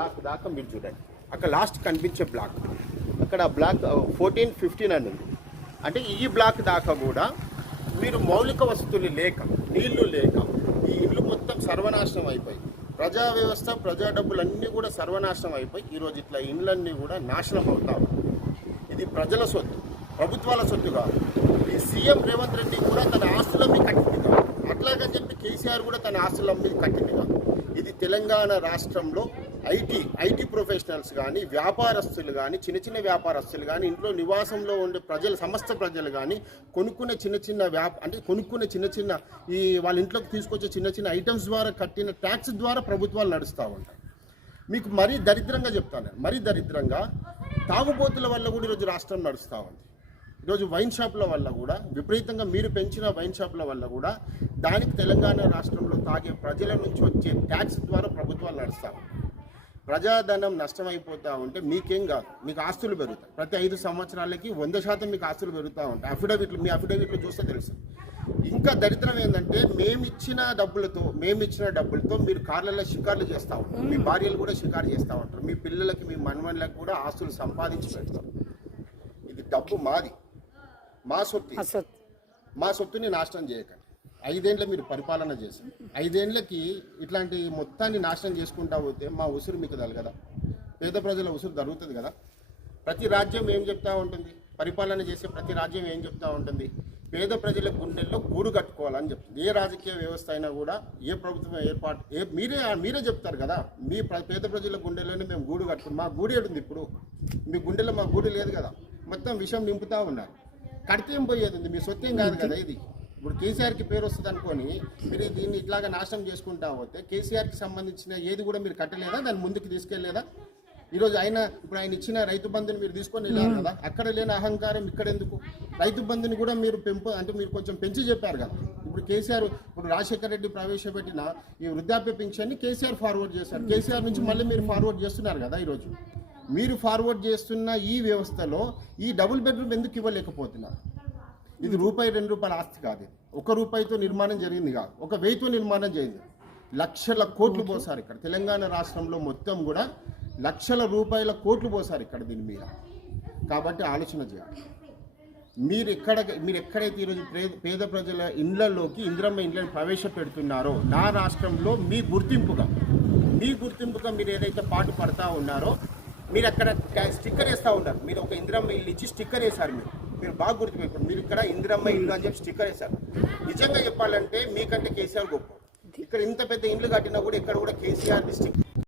Black దాకా మీరు చూడండి. అక్కడ లాస్ట్ కనిపించే బ్లాక్, అక్కడ బ్లాక్ 14, 15 అని ఉంది. అంటే ఈ బ్లాక్ దాకా కూడా మీరు మౌలిక వసతులు లేక, నీళ్లు లేక ఈ ఇల్లు మొత్తం సర్వనాశనం అయిపోయి, ప్రజా వ్యవస్థ, ప్రజా డబ్బులన్నీ కూడా సర్వనాశనం అయిపోయి ఈరోజు ఇట్లా ఇండ్లన్నీ కూడా నాశనం అవుతాయి. ఇది ప్రజల సొత్తు, ప్రభుత్వాల సొత్తు కాదు. ఈ సీఎం రేవంత్ రెడ్డి కూడా తన ఆస్తుల మీద కట్టింది కాదు, అట్లాగని చెప్పి కేసీఆర్ కూడా తన ఆస్తుల మీద కట్టింది కాదు. ఇది తెలంగాణ రాష్ట్రంలో ఐటీ ప్రొఫెషనల్స్ కానీ, వ్యాపారస్తులు కానీ, చిన్న వ్యాపారస్తులు కానీ, ఇంట్లో నివాసంలో ఉండే ప్రజలు, సమస్త ప్రజలు కానీ కొనుక్కునే కొనుక్కునే చిన్న ఈ వాళ్ళ ఇంట్లోకి తీసుకొచ్చే చిన్న ఐటమ్స్ ద్వారా కట్టిన ట్యాక్స్ ద్వారా ప్రభుత్వాలు నడుస్తూ ఉంటాయి. మీకు మరీ దరిద్రంగా చెప్తాను, మరీ దరిద్రంగా తాగుబోతుల వల్ల కూడా ఈరోజు రాష్ట్రం నడుస్తూ ఉంది. ఈరోజు వైన్ షాపుల వల్ల కూడా విపరీతంగా మీరు పెంచిన వైన్ షాపుల వల్ల కూడా దానికి తెలంగాణ రాష్ట్రంలో తాగే ప్రజల నుంచి వచ్చే ట్యాక్స్ ద్వారా ప్రభుత్వాలు నడుస్తాయి. ప్రజాధనం నష్టమైపోతూ ఉంటే మీకేం కాదు, మీకు ఆస్తులు పెరుగుతాయి. ప్రతి 5 సంవత్సరాలకి 100% మీకు ఆస్తులు పెరుగుతూ ఉంటాయి. మీ అఫిడవిట్లు చూస్తే తెలుసు. ఇంకా దరిద్రం ఏంటంటే మేమిచ్చిన డబ్బులతో మీరు కార్లలో షికార్లు చేస్తూ ఉంటారు, మీ భార్యలు కూడా షికారు చేస్తూ ఉంటారు, మీ పిల్లలకి, మీ మన్మన్లకు కూడా ఆస్తులు సంపాదించి పెడతారు. ఇది డబ్బు మాది, మా సొత్తుని నాశనం చేయకండి. 5 ఏళ్ళ మీరు పరిపాలన చేశారు, 5 ఏళ్ళకి ఇట్లాంటి మొత్తాన్ని నాశనం చేసుకుంటా పోతే మా ఉసురు మీకు తగలదా? పేద ప్రజల ఉసురు జరుగుతుంది కదా. ప్రతి రాజ్యం ఏం చెప్తా ఉంటుంది, పరిపాలన చేసే ప్రతి రాజ్యం ఏం చెప్తా ఉంటుంది, పేద ప్రజల గుండెల్లో గూడు కట్టుకోవాలని చెప్తుంది. ఏ రాజకీయ వ్యవస్థ అయినా కూడా, ఏ ప్రభుత్వం ఏర్పాటు మీరే చెప్తారు కదా, మీ పేద ప్రజల గుండెల్లోనే మేము గూడు కట్టుకున్నాం. మా గూడు ఏడుంది ఇప్పుడు? మీ గుండెలో మా గూడు లేదు కదా, మొత్తం విషం నింపుతూ ఉన్నారు. కడితే ఏం పోయేది ఉంది, మీ సొత్తేం కాదు కదా ఇది. ఇప్పుడు కేసీఆర్కి పేరు వస్తుంది అనుకొని మీరు దీన్ని ఇట్లాగా నాశనం చేసుకుంటా పోతే కేసీఆర్కి సంబంధించిన ఏది కూడా మీరు కట్టలేదా, దాన్ని ముందుకు తీసుకెళ్లేదా? ఈరోజు ఇప్పుడు ఆయన ఇచ్చిన రైతు బంధుని మీరు తీసుకొని వెళ్ళారు కదా, అక్కడ లేని అహంకారం ఇక్కడ ఎందుకు? రైతు బంధుని కూడా మీరు మీరు కొంచెం పెంచి చెప్పారు కదా. ఇప్పుడు రాజశేఖర రెడ్డి ప్రవేశపెట్టిన ఈ వృద్ధాప్య పింఛన్ని కేసీఆర్ ఫార్వర్డ్ చేశారు. కేసీఆర్ నుంచి మళ్ళీ మీరు ఫార్వర్డ్ చేస్తున్నారు కదా. ఈరోజు మీరు ఫార్వర్డ్ చేస్తున్న ఈ వ్యవస్థలో ఈ డబుల్ బెడ్రూమ్ ఎందుకు ఇవ్వలేకపోతున్నారు? ఇది ₹2 ఆస్తి కాదు, ₹1 నిర్మాణం జరిగింది కాదు, 1000తో నిర్మాణం జరిగింది. లక్షల కోట్లు పోసారు ఇక్కడ తెలంగాణ రాష్ట్రంలో, మొత్తం కూడా లక్షల రూపాయల కోట్లు పోసారు ఇక్కడ దీని మీద. కాబట్టి ఆలోచన చేయాలి. మీరు ఎక్కడైతే ఈరోజు పేద ప్రజల ఇండ్లలోకి ఇందిరమ్మ ఇండ్లను ప్రవేశపెడుతున్నారో, నా రాష్ట్రంలో మీ గుర్తింపుగా మీరు ఏదైతే పాటు పడతా ఉన్నారో, మీరు అక్కడ స్టిక్కర్ వేస్తూ ఉంటారు. మీరు ఒక ఇందిరమ్మ ఇల్లు ఇచ్చి స్టిక్కర్ వేశారు. మీరు బాగా గుర్తుపెట్టుకోండి, మీరు ఇక్కడ ఇందిరమ్మ ఇల్లు అని చెప్పి స్టిక్కర్ వేశారు. నిజంగా చెప్పాలంటే మీకంటే కేసీఆర్ గొప్ప. ఇక్కడ ఇంత పెద్ద ఇండ్లు కట్టినా కూడా ఇక్కడ కూడా కేసీఆర్ స్టిక్